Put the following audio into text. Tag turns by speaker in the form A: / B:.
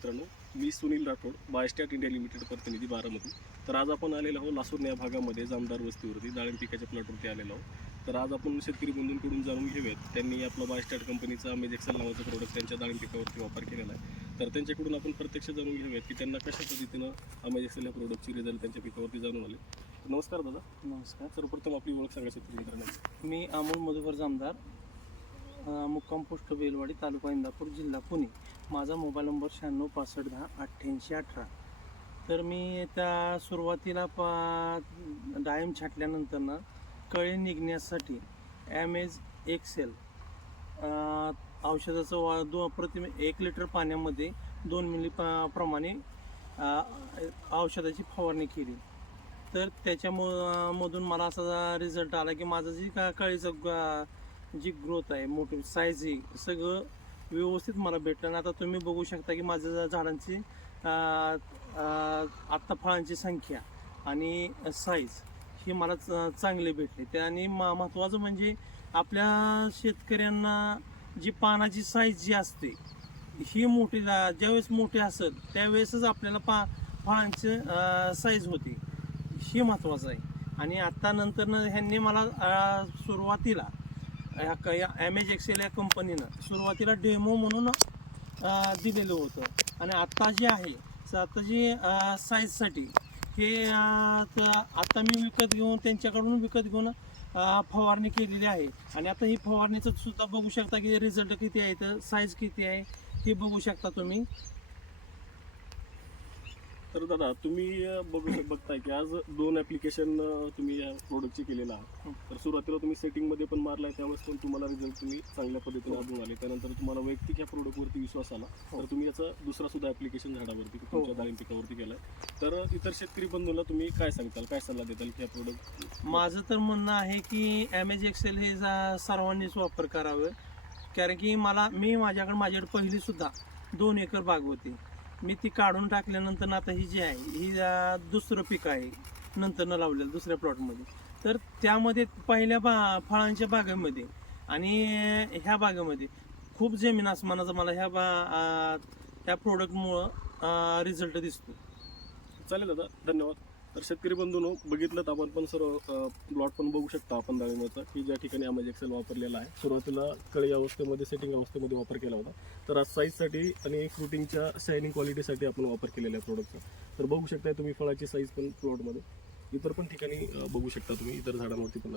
A: मित्रांनो मी सुनील राठोड बायस्टॅट इंडिया लिमिटेड प्रतिनिधी बारामती. तर आज आपण आलेलो आहोत लासूर या भागामध्ये जामदार वस्तीवरती डाळिंब पिकाच्या प्लॉटवरती आलेलो आहोत. तर आज आपण शेतकरी बंधूंकडून जाणून घेऊयात. त्यांनी आपलं बायस्टॅट कंपनीचा अमेज एक्सेल नावाचं प्रोडक्ट त्यांच्या डाळिंब पिकावरती वापर केलेला आहे. तर त्यांच्याकडून आपण प्रत्यक्ष जाणून घेऊयात की त्यांना कशा पद्धतीनं अमेज एक्सेल या प्रोडक्टची रिझल्ट त्यांच्या पिकावरती जाणून आले. नमस्कार दादा.
B: नमस्कार.
A: सर्वप्रथम आपली ओळख सांगा शेतकरी मित्रांना.
B: मी अमोल मधुकर जामदार. मुक्काम पोस्ट बेलवाडी तालुका इंदापूर जिल्हा पुणे. माझा मोबाईल नंबर शहाण्णव पासष्ट दहा अठ्ठ्याऐंशी अठरा. तर मी त्या सुरुवातीला पा डायम छाटल्यानंतर ना कळे निघण्यासाठी ॲमेज एक्सेल औषधाचं वा दो प्रति एक लिटर पाण्यामध्ये दोन मिली पा प्रमाणे औषधाची फवारणी केली. तर त्याच्यामु- मधून मला असा रिझल्ट आला की माझं जी का कळीचं जी ग्रोथ आहे मोठी साईजिंग सगळं व्यवस्थित मला भेटलं. आणि आता तुम्ही बघू शकता की माझं झाडांची आत्ता फळांची संख्या आणि साईज ही मला च- चांगली भेटली. त्या आणि म- महत्त्वाचं म्हणजे आपल्या शेतकऱ्यांना जी पानाची साईज जी असते ही मोठी ज्यावेळेस मोठी असत त्यावेळेसच आपल्याला पा फळांची साईज होती. ही महत्त्वाचं आहे. आणि आत्ता नंतर ह्यांनी मला सुरुवातीला ह्या क- या ॲमेज एक्सेल या कंपनीनं सुरुवातीला डेमो म्हणून दिलेलं होतं. आणि आत्ता जे आहे स- आता जी साईजसाठी हे आता मी विकत घेऊन त्यांच्याकडून विकत घेऊन फवारणी केलेली आहे. आणि आता ही फवारणीचं सुद्धा बघू शकता की रिझल्ट किती आहे तर साईज किती आहे हे बघू शकता तुम्ही.
A: तर दादा तुम्ही बघू बघताय की आज दोन ऍप्लिकेशन तुम्ही या प्रोडक्टचे केलेलं आहात.
B: हं.
A: तर सुरुवातीला तुम्ही सेटिंगमध्ये पण मारलाय त्यावेळेस पण तुम्हाला रिझल्ट तुम्ही चांगल्या पद्धतीने
B: हो.
A: आढळून आले. त्यानंतर तुम्हाला वैयक्तिक या प्रोडक्टवरती विश्वास आला.
B: हो.
A: तर तुम्ही याचा दुसरा सुद्धा ऍप्लिकेशन झाडावरती तुमच्या डाळिंब पिकावरती केलाय. तर इतर शेतकरी बंधूंना तुम्ही काय सांगताल? काय सल्ला देताल की या प्रोडक्ट
B: माझं तर म्हणणं आहे की ॲमेज एक्सेल हे जा- सर्वांनीच वापर करावं. कारण की मला मी माझ्याकडे माझ्याकडे पहिली सुद्धा दोन एकर बाग होती. मी ती काढून टाकल्यानंतर आता ही जी आहे ही दुसरं पीक आहे नंतर न लावलेलं दुसऱ्या प्लॉटमध्ये. तर त्यामध्ये पहिल्या बा फळांच्या बागेमध्ये आणि ह्या बागेमध्ये खूप जमीन आसमानाचा मला ह्या बा ह्या प्रोडक्टमुळं रिझल्ट दिसतो
A: चालेल दादा धन्यवाद. तर शेतकरी बंधूंनो बघितलं तर आपण पण सर्व प्लॉट पण बघू शकता आपण डाळिंबाचा की ज्या ठिकाणी आम्ही एक्सेल वापरलेला आहे. सुरुवातीला कळी अवस्थेमध्ये सेटिंग अवस्थेमध्ये वापर केला होता. तर आज साईजसाठी आणि फ्रुटिंगच्या शायनिंग क्वालिटीसाठी आपण वापर केलेला आहे प्रोडक्टचा तर बघू शकता तुम्ही फळाची साईज पण प्लॉटमध्ये इतर पण ठिकाणी बघू शकता तुम्ही इतर झाडांवरती पण.